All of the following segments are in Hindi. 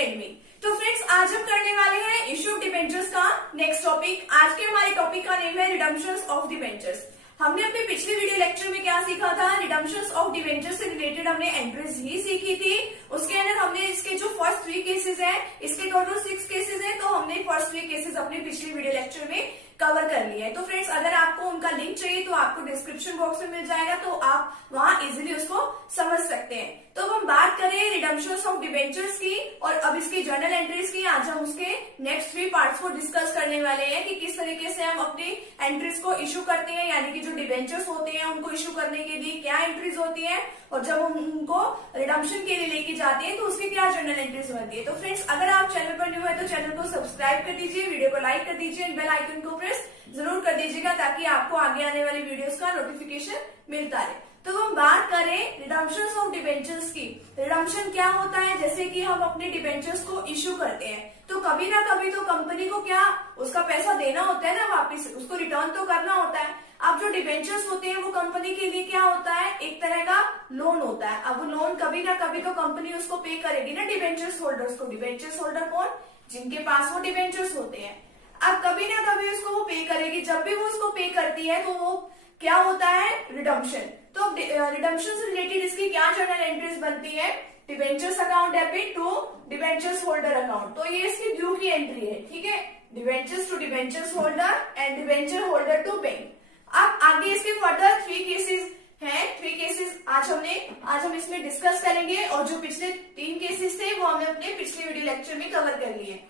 अकेडमी। तो फ्रेंड्स, आज हम करने वाले हैं इश्यू ऑफ डिबेंचर्स का नेक्स्ट टॉपिक। आज के हमारे टॉपिक का नेम है रिडम्पशंस ऑफ डिबेंचर्स। हमने अपने पिछले वीडियो लेक्चर में क्या सीखा था? रिडम्पशंस ऑफ डिबेंचर्स से रिलेटेड हमने एंट्रीज ही सीखी थी। उसके अंदर हमने इसके जो फर्स्ट 3 केसेस हैं, इसके टोटल 6 केसेस हैं, तो हमने फर्स्ट 3 केसेस अपने पिछले वीडियो लेक्चर में कवर कर लिए हैं। तो फ्रेंड्स, अगर आपको उनका लिंक चाहिए तो आपको डिस्क्रिप्शन बॉक्स में मिल जाएगा, तो आप वहां इजिली उसको समझ सकते हैं। तो अब हम बात करें रिडम्पशंस ऑफ डिबेंचर्स की और अब इसकी जर्नल एंट्रीज की। आज हम उसके नेक्स्ट 3 पार्ट्स को डिस्कस करने वाले हैं कि किस तरीके से हम अपनी एंट्रीज को इश्यू करते हैं, यानी कि जो डिबेंचर्स होते हैं उनको इश्यू करने के लिए क्या एंट्रीज होती है, और जब हम उनको रिडम्पशन के लिए लेके जाते हैं तो उसकी क्या जर्नल एंट्रीज बनती है। तो फ्रेंड्स, अगर आप चैनल पर न्यू है तो चैनल को सब्सक्राइब कर दीजिए, वीडियो को लाइक कर दीजिए, बेल आइकन को प्रेस जरूर कर दीजिएगा ताकि आपको आगे आने वाली वीडियोस का नोटिफिकेशन मिलता रहे। तो हम बात करें रिडम्पशंस ऑफ डिबेंचर्स की। रिडम्पशन क्या होता है? जैसे कि हम अपने डिबेंचर्स को इश्यू करते हैं तो कभी ना कभी तो कंपनी को क्या उसका पैसा देना होता है ना, वापिस उसको रिटर्न तो करना होता है। अब जो डिबेंचर्स होते हैं वो कंपनी के लिए क्या होता है? एक तरह का लोन होता है। अब वो लोन कभी ना कभी तो कंपनी उसको पे करेगी ना डिबेंचर्स होल्डर्स को। डिबेंचर्स होल्डर कौन? जिनके पास वो डिबेंचर्स होते हैं। अब कभी ना कभी उसको वो पे करेगी। जब भी वो उसको पे करती है तो वो क्या होता है? रिडम्पशन। तो रिडम्पशन से रिलेटेड इसकी क्या जर्नल एंट्रीज बनती है? Debentures account debit to debentures holder account. तो ये इसकी ड्यू की एंट्री है, ठीक है। Debentures to debentures holder and debenture holder to bank. अब आगे इसके फर्दर 3 केसेस हैं। 3 केसेस आज हम इसमें डिस्कस करेंगे, और जो पिछले 3 केसेस थे वो हमने अपने पिछले वीडियो लेक्चर में कवर कर लिए।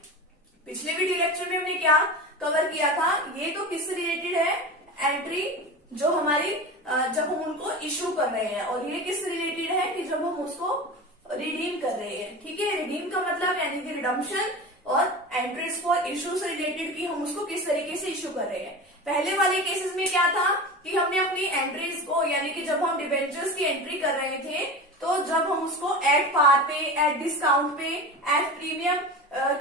पिछले वीडियो लेक्चर में हमने क्या कवर किया था? ये तो किससे रिलेटेड है? एंट्री जो हमारी जब हम उनको इश्यू कर रहे हैं, और ये किससे रिलेटेड है कि जब हम उसको रिडीम कर रहे हैं, ठीक है। रिडीम का मतलब यानी कि रिडम्पशन, और एंट्रीज फॉर इश्यू से रिलेटेड कि हम उसको किस तरीके से इश्यू कर रहे हैं। पहले वाले केसेस में क्या था कि हमने अपनी एंट्रीज को, यानी कि जब हम डिबेंचर्स की एंट्री कर रहे थे तो जब हम उसको एट पार पे, एट डिस्काउंट पे, एट प्रीमियम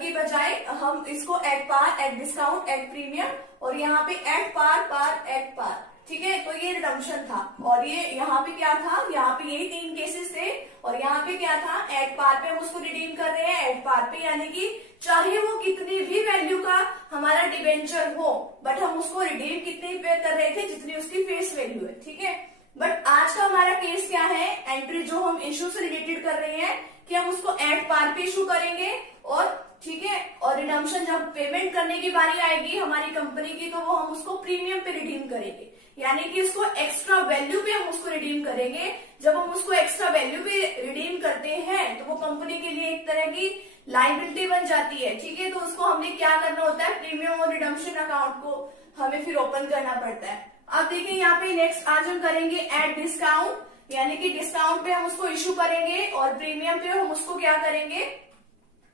की बजाय हम इसको at par, at discount, at premium, और यहाँ पे at par, par, at par, ठीक है। तो ये रिडम्पशन था। और ये यहाँ पे क्या था? यहाँ पे यही 3 केसेस थे, और यहाँ पे क्या था? एट पार पे हम उसको रिडीम कर रहे हैं। एट पार पे यानी कि चाहे वो कितनी भी वैल्यू का हमारा डिबेंचर हो, बट हम उसको रिडीम कितनी पे कर रहे थे? जितनी उसकी फेस वैल्यू है, ठीक है। बट आज का हमारा केस क्या है? एंट्री जो हम इश्यू से रिलेटेड कर रहे हैं कि हम उसको एट पार पे इश्यू करेंगे, और ठीक है, और रिडम्पशन जब पेमेंट करने की बारी आएगी हमारी कंपनी की तो वो हम उसको प्रीमियम पे रिडीम करेंगे, यानी कि उसको एक्स्ट्रा वैल्यू पे हम उसको रिडीम करेंगे। जब हम उसको एक्स्ट्रा वैल्यू पे रिडीम करते हैं तो वो कंपनी के लिए एक तरह की लाइबिलिटी बन जाती है, ठीक है। तो उसको हमने क्या करना होता है? प्रीमियम और रिडम्पशन अकाउंट को हमें फिर ओपन करना पड़ता है। अब देखिए यहाँ पे नेक्स्ट आज हम करेंगे एट डिस्काउंट, यानी कि डिस्काउंट पे हम उसको इश्यू करेंगे और प्रीमियम पे हम उसको क्या करेंगे?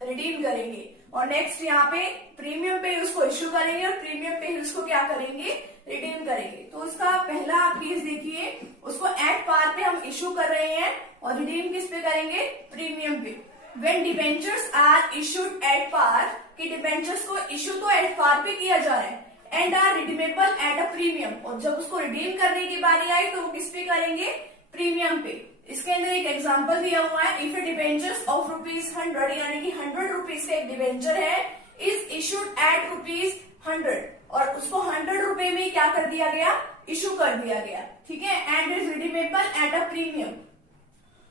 रिडीम करेंगे। और नेक्स्ट यहाँ पे प्रीमियम पे उसको इश्यू करेंगे और प्रीमियम पे उसको क्या करेंगे? रिडीम करेंगे। तो इसका पहला आप केस देखिए, उसको एट पार पे हम इश्यू कर रहे हैं और रिडीम किस पे करेंगे? प्रीमियम पे। When debentures are issued at par, कि डिबेंचर्स को इश्यू तो एट पार पे किया जा रहा है, and are redeemable at a premium, और जब उसको रिडीम करने की बारी आई तो वो किस पे करेंगे? प्रीमियम पे। इसके अंदर एक एग्जांपल दिया हुआ है, इफ ए डिबेंचर्स ऑफ ₹100, यानी कि 100 रुपीज का एक डिबेंचर है, इज इशूड एट ₹100, और उसको 100 रुपए में क्या कर दिया गया? इशू कर दिया गया, ठीक है। And is redeemable at a premium,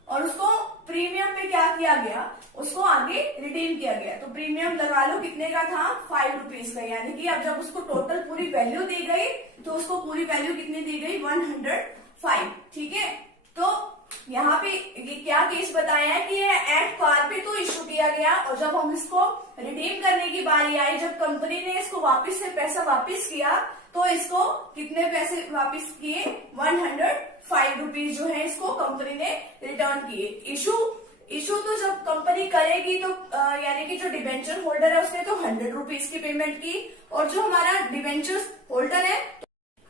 और उसको प्रीमियम पे क्या किया गया? उसको आगे रिडीम किया गया। तो प्रीमियम लगा लो कितने का था? 5 रुपीज का, यानी कि अब जब उसको टोटल पूरी वैल्यू दी गई तो उसको पूरी वैल्यू कितनी दी गई? 105, ठीक है। तो यहाँ पे ये क्या केस बताया है कि ये एट पार पे तो इश्यू किया गया, और जब हम इसको रिडीम करने की बारी आई, जब कंपनी ने इसको वापस से पैसा वापस किया तो इसको कितने पैसे वापस किए? 105 रुपीज जो है इसको कंपनी ने रिटर्न किए। इशू तो जब कंपनी करेगी तो यानी कि जो डिबेंचर होल्डर है उसने तो 100 रुपीज की पेमेंट की, और जो हमारा डिबेंचर होल्डर है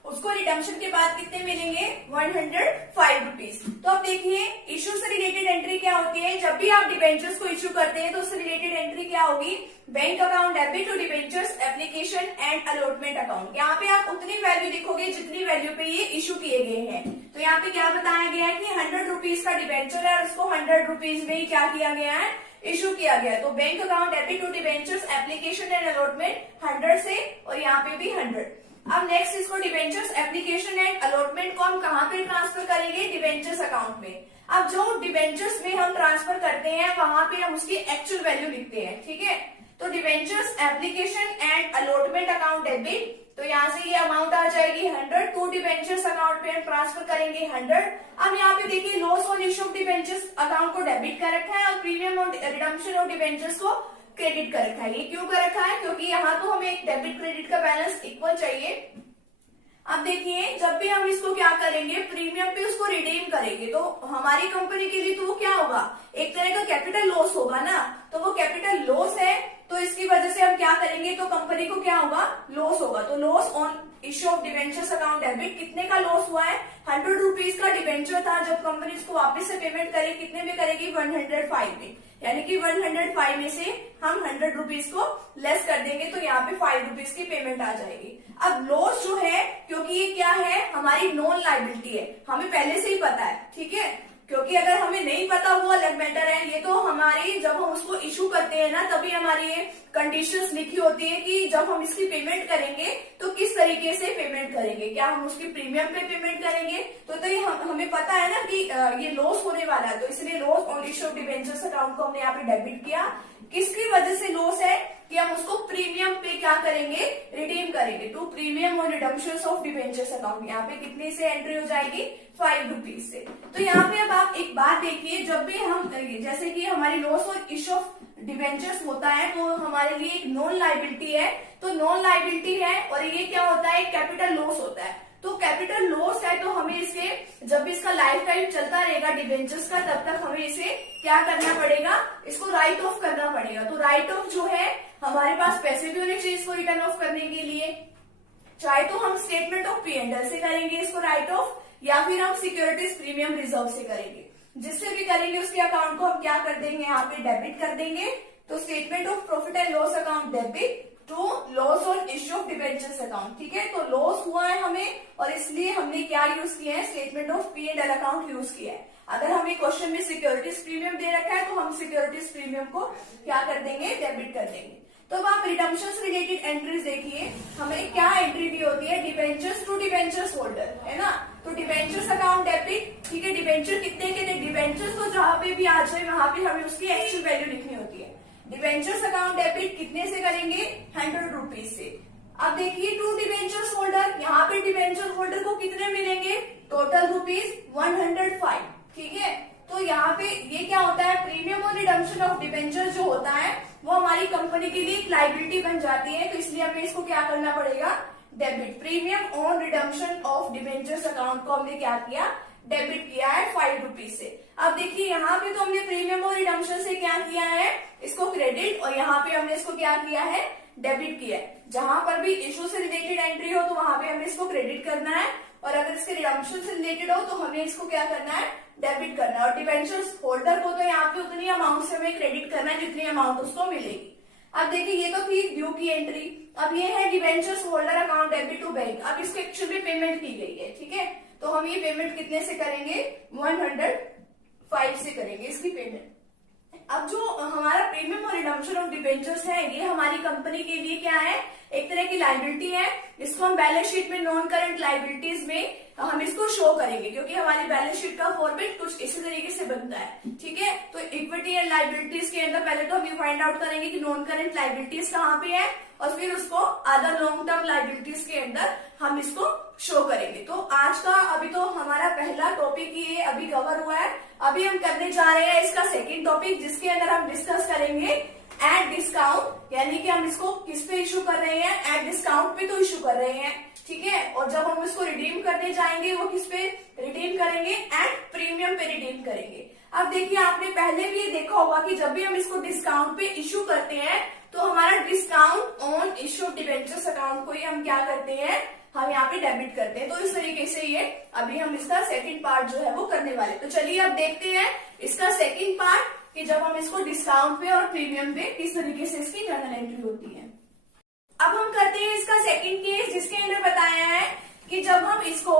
उसको रिडम्पशन के बाद कितने मिलेंगे? 105 रुपीज। तो अब देखिए इश्यू से रिलेटेड एंट्री क्या होती है? जब भी आप डिबेंचर्स को इश्यू करते हैं तो उससे रिलेटेड एंट्री क्या होगी? Bank account debit to debentures application and allotment account. यहाँ पे आप उतनी वैल्यू लिखोगे जितनी वैल्यू पे ये इश्यू किए गए हैं। तो यहाँ पे क्या बताया गया है कि 100 रुपीज का डिबेंचर है और उसको 100 रुपीज में ही क्या किया गया है? इशू किया गया। तो bank account debit to debentures application and allotment 100 से, और यहाँ पे भी 100। अब नेक्स्ट इसको डिबेंचर्स एप्लीकेशन एंड अलॉटमेंट को हम कहाँ पे ट्रांसफर करेंगे, डिबेंचर्स अकाउंट में। अब जो डिबेंचर्स में हम ट्रांसफर करते हैं वहां पे हम उसकी एक्चुअल वैल्यू लिखते हैं, ठीक है। तो debentures application and allotment account debit, तो यहाँ से ये अमाउंट आ जाएगी 100, टू डिबेंचर्स अकाउंट पे हम ट्रांसफर करेंगे 100। अब यहाँ पे देखिए loss on issue of debentures account को डेबिट कर रखा है और premium on redemption of debentures को क्रेडिट कर रखा है। ये क्यों कर रखा है, क्योंकि यहाँ तो हमें एक डेबिट क्रेडिट का बैलेंस इक्वल चाहिए। अब देखिए जब भी हम इसको क्या करेंगे, प्रीमियम पे उसको रिडीम करेंगे, तो हमारी कंपनी के लिए तो वो क्या होगा, एक तरह का कैपिटल लॉस होगा ना। तो वो कैपिटल लॉस है, तो इसकी वजह से हम क्या करेंगे, तो कंपनी को क्या होगा, लॉस होगा। तो loss on issue of debentures account debit, कितने का लॉस हुआ है, 100 रुपीज का डिबेंचर था। जब कंपनी इसको वापस से पेमेंट करेगी कितने में करेगी, 105 में, यानी कि 105 में से हम 100 रुपीज को लेस कर देंगे, तो यहाँ पे 5 रुपीज की पेमेंट आ जाएगी। अब लॉस जो है, क्योंकि ये क्या है, हमारी नॉन लायबिलिटी है, हमें पहले से ही पता है, ठीक है। क्योंकि अगर हमें नहीं पता वो अलग मैटर है, ये तो हमारी जब हम उसको इशू करते हैं ना तभी हमारी ये कंडीशंस लिखी होती है कि जब हम इसकी पेमेंट करेंगे तो किस तरीके से पेमेंट करेंगे, क्या हम उसकी प्रीमियम पे पेमेंट करेंगे। तो ये हमें पता है ना कि ये लॉस होने वाला है, तो इसलिए loss on issue of debentures account को हमने यहाँ पे डेबिट किया। किसकी वजह से लॉस है, कि हम उसको प्रीमियम पे क्या करेंगे, रिडीम करेंगे। To premium on redemption of debentures account, यहाँ पे कितने से एंट्री हो जाएगी, 5 रुपीज से। तो यहाँ पे अब आप एक बात देखिए, जब भी हम जैसे कि हमारी लॉस और इश्यू ऑफ डिबेंचर्स होता है तो हमारे लिए एक नॉन लायबिलिटी है, तो नॉन लायबिलिटी है और ये क्या होता है, कैपिटल लॉस होता है। तो कैपिटल लॉस है तो हमें इसके जब भी इसका लाइफ टाइम चलता रहेगा डिबेंचर्स का, तब तक हमें इसे क्या करना पड़ेगा, इसको राइट ऑफ करना पड़ेगा। तो राइट ऑफ जो है, हमारे पास पैसे भी होने चाहिए इसको रिटर्न ऑफ करने के लिए, चाहे तो हम स्टेटमेंट ऑफ P&L से करेंगे इसको राइट ऑफ, या फिर हम सिक्योरिटीज प्रीमियम रिजर्व से करेंगे। जिससे भी करेंगे उसके अकाउंट को हम क्या कर देंगे, यहाँ पे डेबिट कर देंगे। तो statement of profit and loss account debit to loss on issue of debentures account, ठीक है। तो लॉस हुआ है हमें और इसलिए हमने क्या यूज किया है, statement of P&L account use किया है। अगर हमें क्वेश्चन में सिक्योरिटीज प्रीमियम दे रखा है तो हम सिक्योरिटीज प्रीमियम को क्या कर देंगे, डेबिट कर देंगे। तो अब आप रिडम्पशन से रिलेटेड एंट्रीज देखिए, हमें क्या एंट्री दी होती है, डिबेंचर्स टू डिबेंचर्स होल्डर, है ना। तो डिबेंचर्स अकाउंट डेबिट, ठीक है। डिबेंचर कितने के थे, डिबेंचर्स तो जहां पे भी आ जाए वहां पे हमें उसकी एक्चुअल वैल्यू लिखनी होती है। डिबेंचर्स अकाउंट डेबिट कितने से करेंगे, 100 रुपीज से। अब देखिए टू डिबेंचर्स होल्डर, यहाँ पे डिबेंचर होल्डर को कितने मिलेंगे, टोटल रुपीज 105, ठीक है। तो यहाँ पे ये क्या होता है, प्रीमियम और रिडम्पशन ऑफ डिबेंचर जो होता है वो हमारी कंपनी के लिए एक लायबिलिटी बन जाती है, तो इसलिए हमें इसको क्या करना पड़ेगा, debit. Premium on redemption of debentures account को हमने क्या किया, डेबिट किया है 5 रुपीज से। अब देखिए यहाँ पे तो हमने प्रीमियम और रिडम्पशन से क्या किया है, इसको क्रेडिट, और यहाँ पे हमने इसको क्या किया है, डेबिट किया है। जहां पर भी इशू से रिलेटेड एंट्री हो तो वहां पे हमें इसको क्रेडिट करना है, और अगर इसके रिडम्पशन से रिलेटेड हो तो हमें इसको क्या करना है, डेबिट करना है। और डिबेंचर्स होल्डर को तो यहाँ पे उतनी अमाउंट से हमें क्रेडिट करना है जितनी अमाउंट उसको मिलेगी। अब देखिए ये तो थी ड्यू की एंट्री। अब ये है debentures holder account debit to bank. अब इसको एक्चुअली पेमेंट की गई है, ठीक है। तो हम ये पेमेंट कितने से करेंगे, 105 से करेंगे इसकी पेमेंट। अब जो हमारा प्रीमियम और रिडम्पशन ऑफ डिबेंचर्स है, ये हमारी कंपनी के लिए क्या है, एक तरह की लायबिलिटी है। इसको हम बैलेंस शीट में नॉन करंट लायबिलिटीज में हम इसको शो करेंगे, क्योंकि हमारी बैलेंस शीट का फॉर्मेट कुछ इसी तरीके से बनता है, ठीक है। तो इक्विटी एंड लायबिलिटीज के अंदर पहले तो हम ये फाइंड आउट करेंगे कि नॉन करंट लायबिलिटीज कहाँ पे है, और फिर उसको अदर लॉन्ग टर्म लायबिलिटीज के अंदर हम इसको शो करेंगे। तो आज का अभी तो हमारा पहला टॉपिक ये अभी कवर हुआ है। अभी हम करने जा रहे हैं इसका सेकंड टॉपिक, जिसके अंदर हम डिस्कस करेंगे एट डिस्काउंट, यानी कि हम इसको किस पे इशू कर रहे हैं, एट डिस्काउंट पे तो इशू कर रहे हैं, ठीक है। और जब हम इसको रिडीम करने जाएंगे वो किस पे रिडीम करेंगे, एट प्रीमियम पे रिडीम करेंगे। अब देखिए आपने पहले भी ये देखा होगा कि जब भी हम इसको डिस्काउंट पे इशू करते हैं तो हमारा discount on issue of debentures account को ही हम क्या करते हैं, हम यहाँ पे डेबिट करते हैं। तो इस तरीके से ये अभी हम इसका सेकंड पार्ट जो है वो करने वाले। तो चलिए अब देखते हैं इसका सेकंड पार्ट, कि जब हम इसको डिस्काउंट पे और प्रीमियम पे किस तरीके से इसकी जर्नल एंट्री होती है। अब हम करते हैं इसका सेकंड केस, जिसके अंदर बताया है कि जब हम इसको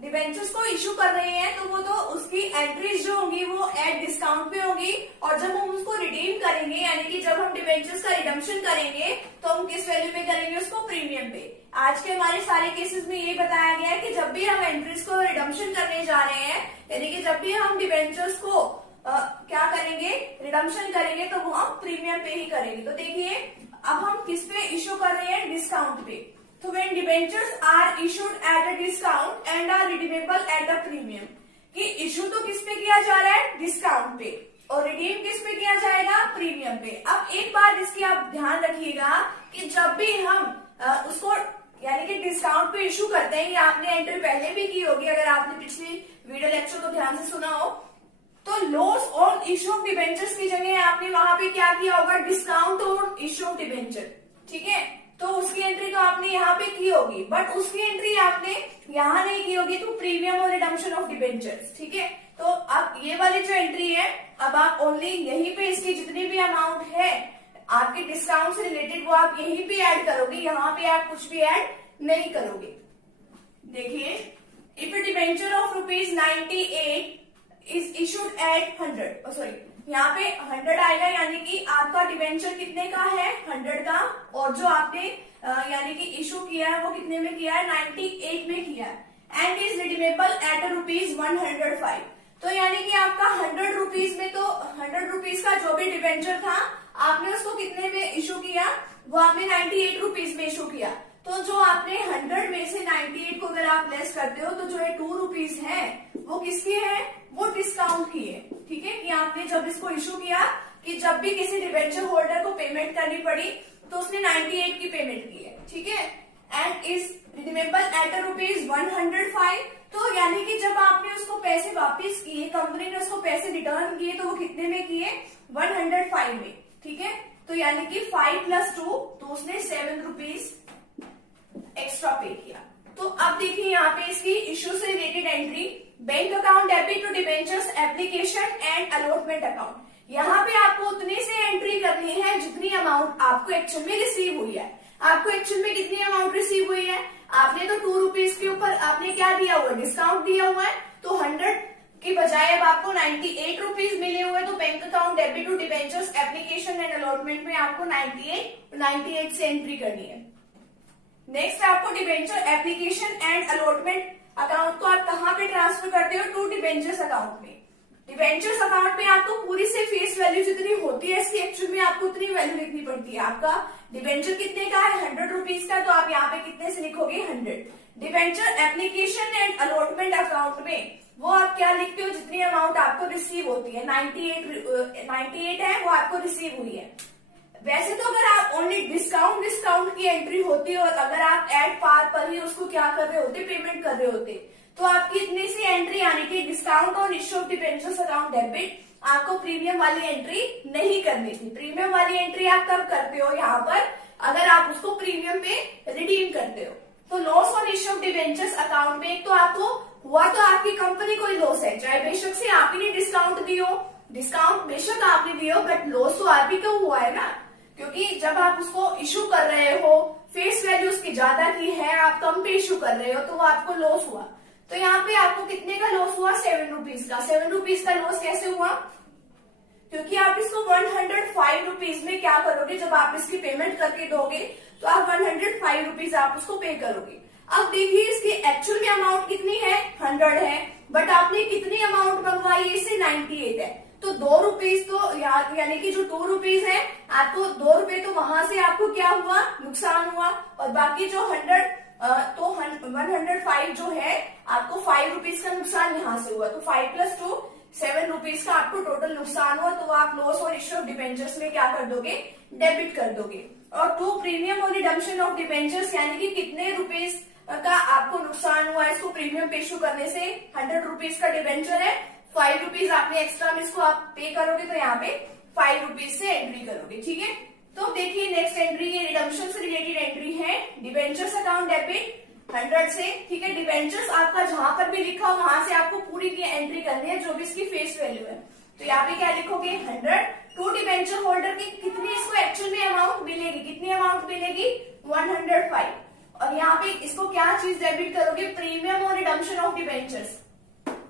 डिबेंचर्स को इशू कर रहे हैं तो वो तो उसकी एंट्रीज जो होंगी वो एट डिस्काउंट पे होगी, और जब हम उसको रिडीम करेंगे यानी कि जब हम डिबेंचर्स का रिडम्पशन करेंगे तो हम किस वैल्यू पे करेंगे, उसको प्रीमियम पे। आज के हमारे सारे केसेस में ये बताया गया है कि जब भी हम एंट्रीज को रिडम्पशन करने जा रहे हैं, यानी कि जब भी हम डिबेंचर्स को क्या करेंगे, रिडम्पशन करेंगे, तो वो हम प्रीमियम पे ही करेंगे। तो देखिए अब हम किस पे इशू कर रहे हैं, डिस्काउंट पे। तो when debentures are issued at a discount and are redeemable at a premium, कि इशू तो किस पे किया जा रहा है, डिस्काउंट पे, और रिडीम किस पे किया जाएगा, प्रीमियम पे। अब एक बात इसकी आप ध्यान रखिएगा कि जब भी हम उसको यानी कि डिस्काउंट पे इशू करते हैं, ये आपने एंट्री पहले भी की होगी अगर आपने पिछली वीडियो लेक्चर को ध्यान से सुना हो, तो loss on issue of debentures की जगह आपने वहां पे क्या किया होगा, discount on issue of debenture, ठीक है। तो उसकी एंट्री तो आपने यहाँ पे की होगी, बट उसकी एंट्री आपने यहाँ नहीं की होगी, तो प्रीमियम और रिडम्पशन ऑफ डिबेंचर्स, ठीक है। तो अब ये वाली जो एंट्री है, अब आप ओनली यहीं पे इसकी जितनी भी अमाउंट है आपके डिस्काउंट से रिलेटेड वो आप यहीं पे ऐड करोगे, यहाँ पे आप कुछ भी ऐड नहीं करोगे। देखिए if A debenture of ₹98 is issued at 100, sorry यहाँ पे 100 आएगा, यानी कि आपका डिबेंचर कितने का है, 100 का, और जो आपने यानी कि इशू किया है वो कितने में किया है, 98 में किया है, एंड इज रिडीमेबल एट ₹105। तो यानी कि आपका 100 रुपीज में, तो 100 रुपीज का जो भी डिबेंचर था आपने उसको कितने में इशू किया, वो आपने 98 रुपीज में इशू किया। तो जो आपने 100 में से 98 को अगर आप लेस करते हो तो जो है 2 रुपीज है वो किसकी है, वो डिस्काउंट की है, ठीक है। कि आपने जब इसको इशू किया कि जब भी किसी डिबेंचर होल्डर को पेमेंट करनी पड़ी तो उसने 98 की पेमेंट की है, ठीक है, एंड इज रिडीमेबल एट ₹105। तो यानी कि जब आपने उसको पैसे वापस किए, कंपनी ने उसको पैसे रिटर्न किए, तो वो कितने में किए, 105 में, ठीक है। तो यानी कि 5 + 2, तो उसने 7 रुपीज एक्स्ट्रा पे किया। तो अब देखिए यहाँ पे इसकी इश्यू से related entry, bank account debit to debentures application and allotment account. यहाँ पे आपको उतने से एंट्री करनी है जितनी अमाउंट आपको एक्चुअल में रिसीव हुई है। आपको एक्चुअल में कितनी अमाउंट रिसीव हुई है, आपने तो 2 रुपीज के ऊपर आपने क्या दिया हुआ है, डिस्काउंट दिया हुआ है, तो 100 की बजाय अब आपको 98 रुपीज मिले हुए, तो bank account debit to debentures application and allotment में आपको 98 से एंट्री करनी है। नेक्स्ट आपको debenture application and allotment account को आप कहाँ पे ट्रांसफर करते हो, टू डिबेंचर्स अकाउंट में। डिबेंचर्स अकाउंट में आपको पूरी से फेस वैल्यू जितनी होती है इसकी एक्चुअल में आपको उतनी वैल्यू लिखनी पड़ती है। आपका डिबेंचर कितने का है, 100 रुपीज का, तो आप यहाँ पे कितने से लिखोगे, 100। Debenture application and allotment account में वो आप क्या लिखते हो, जितनी अमाउंट आपको रिसीव होती है, 98 है वो आपको रिसीव हुई है। वैसे तो अगर आप ओनली डिस्काउंट की एंट्री होती और अगर आप एड पार पर ही उसको क्या कर रहे होते, पेमेंट कर रहे होते, तो आपकी इतनी सी एंट्री यानी कि डिस्काउंट और issue of debentures account debit, आपको प्रीमियम वाली एंट्री नहीं करनी थी। प्रीमियम वाली एंट्री आप कब करते हो, यहाँ पर अगर आप उसको प्रीमियम पे रिडीम करते हो। तो loss on issue of debentures account में एक तो आपको हुआ तो आपकी कंपनी को ही लॉस है, चाहे बेशक से आप ही ने डिस्काउंट दी हो, डिस्काउंट बेशक आपने दी हो, बट लॉस तो आप ही को हुआ है ना, क्योंकि जब आप उसको इशू कर रहे हो, फेस वैल्यू उसकी ज्यादा की है, आप कम पे इशू कर रहे हो, तो वो आपको लॉस हुआ। तो यहाँ पे आपको कितने का लॉस हुआ, 7 रुपीज का। 7 रुपीज का लॉस कैसे हुआ, क्योंकि आप इसको 105 रुपीज में क्या करोगे, जब आप इसकी पेमेंट करके दोगे तो आप 105 रुपीज आप उसको पे करोगे। अब देखिए इसकी एक्चुअल में अमाउंट कितनी है, 100 है, बट आपने कितनी अमाउंट मंगवाई है, इससे 98 है, तो 2 रुपीज तो यानी कि जो 2 रुपीज है आपको 2 रुपए तो वहां से आपको क्या हुआ, नुकसान हुआ, और बाकी जो 100 तो 105 जो है आपको 5 रुपीज का नुकसान यहाँ से हुआ। तो 5 + 2 7 रुपीज का आपको टोटल नुकसान हुआ, तो आप लॉस और इश्यू ऑफ डिबेंचर्स में क्या कर दोगे, डेबिट कर दोगे। और 2 प्रीमियम और रिडम्पशन ऑफ डिबेंचर्स यानी कि कितने रुपीज का आपको नुकसान हुआ इसको प्रीमियम पे इशू करने से। 100 रुपीज का डिबेंचर है, 5 रुपीज आपने एक्स्ट्रा में इसको आप पे करोगे, तो यहाँ पे 5 रुपीज से एंट्री करोगे, ठीक है। तो देखिए नेक्स्ट एंट्री ये रिडम्पशन से रिलेटेड एंट्री है, डिबेंचर्स अकाउंट डेबिट 100 से, ठीक है। डिबेंचर्स आपका जहां पर भी लिखा हो वहां से आपको पूरी की एंट्री करनी है, जो भी इसकी फेस वैल्यू है। तो यहाँ पे क्या लिखोगे, 100 टू डिबेंचर होल्डर की कितनी इसको एक्चुअल में अमाउंट मिलेगी, कितनी अमाउंट मिलेगी, 105, और यहाँ पे इसको क्या चीज डेबिट करोगे, प्रीमियम और रिडम्पशन ऑफ डिबेंचर्स,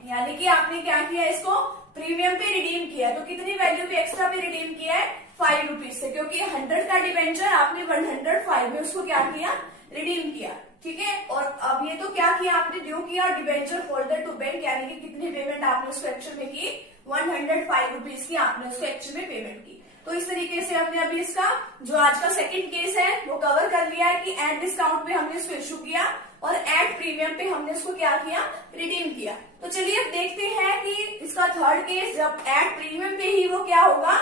यानी कि आपने क्या किया, इसको प्रीमियम पे रिडीम किया, तो कितनी वैल्यू पे एक्स्ट्रा पे रिडीम किया है, 5 रुपीज से, क्योंकि 100 का डिबेंचर आपने 105 में उसको क्या किया, रिडीम किया, ठीक है। और अब ये तो क्या किया आपने, ड्यू किया डिबेंचर होल्डर टू बैंक, यानी कि कितनी पेमेंट आपने उसको एक्चुअल में की, 105 रुपीज की आपने उसको एक्चुअल में पेमेंट की। तो इस तरीके से हमने अभी इसका जो आज का सेकंड केस है वो कवर कर लिया है कि एट डिस्काउंट पे हमने इसको इशू किया और एट प्रीमियम पे हमने इसको क्या किया, रिडीम किया। तो चलिए अब देखते हैं कि इसका थर्ड केस, जब एट प्रीमियम पे ही वो क्या होगा,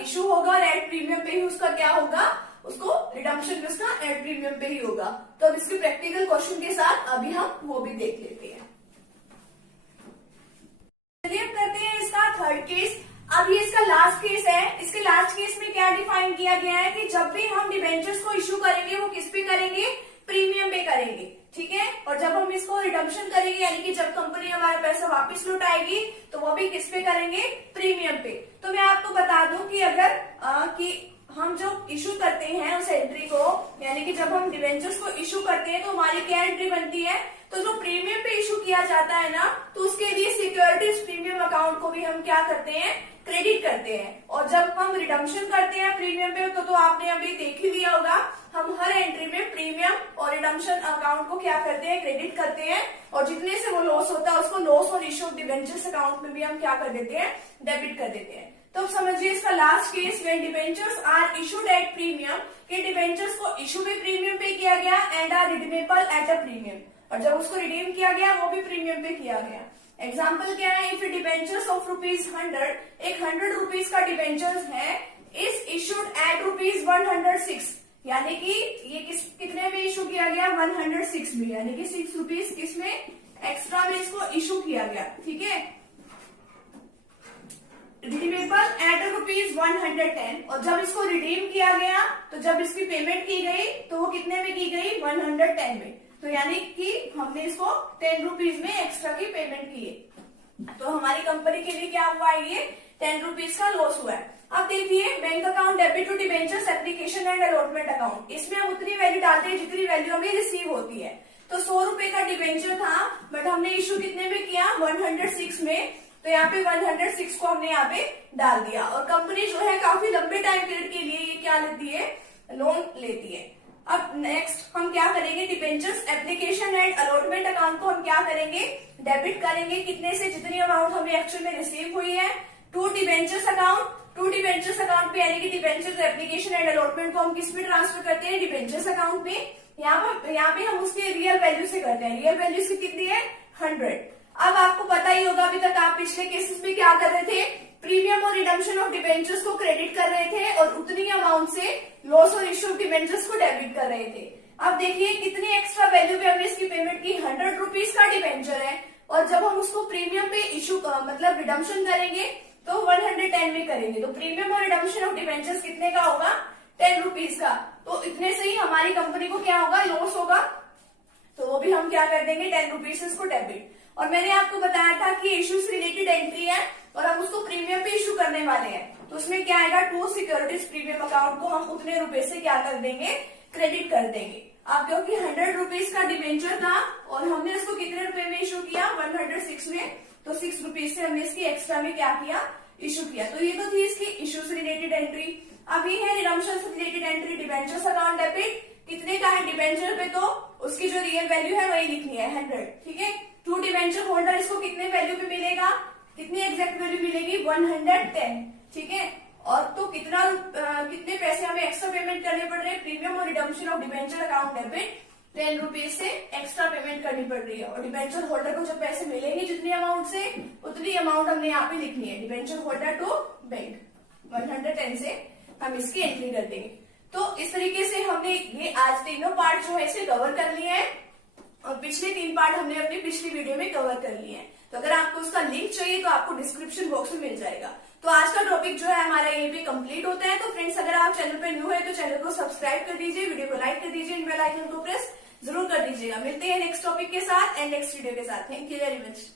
इशू होगा, और एट प्रीमियम पे ही उसका क्या होगा, उसको रिडम्पशन भी उसका एट प्रीमियम पे ही होगा। तो अब इसके प्रैक्टिकल क्वेश्चन के साथ अभी हम वो भी देख लेते हैं। चलिए अब करते हैं इसका थर्ड केस। अब ये इसका लास्ट केस है। इसके लास्ट केस में क्या डिफाइन किया गया है कि जब भी हम डिबेंचर्स को इशू करेंगे वो किस पे करेंगे, प्रीमियम पे करेंगे, ठीक है। और जब हम इसको रिडम्पशन करेंगे, यानी कि जब कंपनी हमारा पैसा वापस लौटाएगी, तो वो भी किस पे करेंगे, प्रीमियम पे। तो मैं आपको बता दूं कि अगर कि हम जो इशू करते हैं उस एंट्री को, यानी कि जब हम डिबेंचर्स को इशू करते हैं तो हमारी क्या एंट्री बनती है, तो जो प्रीमियम पे इशू किया जाता है ना, तो उसके लिए सिक्योरिटीज प्रीमियम अकाउंट को भी हम क्या करते हैं, क्रेडिट करते हैं। और जब हम रिडम्पशन करते हैं प्रीमियम पे, तो आपने अभी देख ही लिया होगा, हम हर एंट्री में प्रीमियम और रिडम्पशन अकाउंट को क्या करते हैं, क्रेडिट करते हैं, और जितने से वो लॉस होता है उसको लॉस और इशू डिबेंचर्स अकाउंट में भी हम क्या कर देते हैं, डेबिट कर देते हैं। तो समझिए इसका last case, when debentures are issued at premium, कि डिबेंचर्स को इशू भी प्रीमियम पे किया गया and are redeemable at a premium, और जब उसको रिडीम किया गया वो भी प्रीमियम पे किया गया। एग्जाम्पल क्या है, इफ डिबेंचर्स ऑफ ₹100, एक 100 रुपीज का डिबेंचर्स है, इज इशूड एट ₹106, यानी कि ये कितने में इशू किया गया, 106 में, यानी कि 6 रुपीज किसमें, एक्स्ट्रा में इसको इशू किया गया, ठीक है। रिडीमेबल एट ₹110, और जब इसको रिडीम किया गया, तो जब इसकी पेमेंट की गई तो वो कितने में की गई, 110 में, तो यानी कि हमने इसको 10 रुपीज में एक्स्ट्रा की पेमेंट की है। तो हमारी कंपनी के लिए क्या हुआ है, ये 10 रुपीज का लॉस हुआ है। अब देखिए, bank account debit to debentures application and allotment account, इसमें हम उतनी वैल्यू डालते हैं जितनी वैल्यू हमें रिसीव होती है। तो 100 रुपए का डिबेंचर था, बट हमने इशू कितने में किया, 106 में, तो यहाँ पे 106 को हमने यहाँ पे डाल दिया। और कंपनी जो है काफी लंबे टाइम पीरियड के लिए ये क्या लेती है, लोन लेती है। अब नेक्स्ट हम क्या करेंगे, debentures application and allotment account को हम क्या करेंगे, डेबिट करेंगे, कितने से, जितनी अमाउंट हमें एक्चुअल में रिसीव हुई है, to debentures account, to debentures account पे, यानी कि डिबेंचर्स एप्लीकेशन एंड अलॉटमेंट को हम किस पे ट्रांसफर करते हैं, डिबेंचर्स अकाउंट पे। यहाँ पे हम उसके रियल वैल्यू से करते हैं, रियल वैल्यू इसकी कितनी है, 100। अब आपको पता ही होगा, अभी तक आप पिछले केसेस में क्या कर रहे थे, प्रीमियम और रिडम्पशन ऑफ डिबेंचर्स को क्रेडिट कर रहे थे और उतनी अमाउंट से लॉस और इशू ऑफ डिबेंचर्स को डेबिट कर रहे थे। अब देखिए कितनी एक्स्ट्रा वैल्यू पे हमने इसकी पेमेंट की, 100 रुपीज का डिबेंचर है, और जब हम उसको प्रीमियम पे इशू मतलब रिडम्पशन करेंगे तो 110 में करेंगे, तो प्रीमियम और रिडम्पशन ऑफ डिबेंचर्स कितने का होगा, 10 रुपीज का। तो इतने से ही हमारी कंपनी को क्या होगा, लॉस होगा, तो वो भी हम क्या कर देंगे, 10 रुपीज इसको डेबिट। और मैंने आपको बताया था कि इशू से रिलेटेड एंट्री है और हम उसको प्रीमियम पे इशू करने वाले हैं, तो उसमें क्या आएगा, टू सिक्योरिटीज प्रीमियम अकाउंट को हम उतने रुपए से क्या कर देंगे, क्रेडिट कर देंगे। अब क्योंकि 100 रुपीज का डिबेंचर था और हमने इसको कितने रुपए में इशू किया, 106 में, तो 6 रुपीज से हमने इसकी एक्स्ट्रा में क्या किया, इशू किया। तो ये तो थी इसकी इशू से रिलेटेड एंट्री। अब ये है रिडम्पशन से related entry, debentures account debit, कितने का है डिबेंचर पे, तो उसकी जो रियल वैल्यू है वही लिखनी है, 100, ठीक है। टू डिबेंचर होल्डर, इसको कितने वैल्यू पे मिलेगा, कितनी एग्जैक्ट वैल्यू मिलेगी, 110, ठीक है। और तो कितने पैसे हमें एक्स्ट्रा पेमेंट करने पड़ रहे हैं, प्रीमियम और redemption of debenture account debit 10 rupees से एक्स्ट्रा पेमेंट करनी पड़ रही है। और डिबेंचर होल्डर को जब पैसे मिलेंगे जितनी अमाउंट से, उतनी अमाउंट हमने यहाँ पे लिखनी है, डिबेंचर होल्डर टू बैंक 110 से हम इसकी एंट्री कर देंगे। तो इस तरीके से हमने ये आज तीनों पार्ट जो है इसे कवर कर लिए हैं, और पिछले 3 पार्ट हमने अपनी पिछली वीडियो में कवर कर लिए हैं। तो अगर आपको उसका लिंक चाहिए तो आपको डिस्क्रिप्शन बॉक्स में मिल जाएगा। तो आज का टॉपिक जो है हमारा यहीं पे कंप्लीट होता है। तो फ्रेंड्स, अगर आप चैनल पे न्यू है तो चैनल को सब्सक्राइब कर दीजिए, वीडियो को लाइक कर दीजिए, बेल आइकन को प्रेस जरूर कर दीजिएगा। मिलते हैं नेक्स्ट टॉपिक के साथ एंड नेक्स्ट वीडियो के साथ। Thank you very much.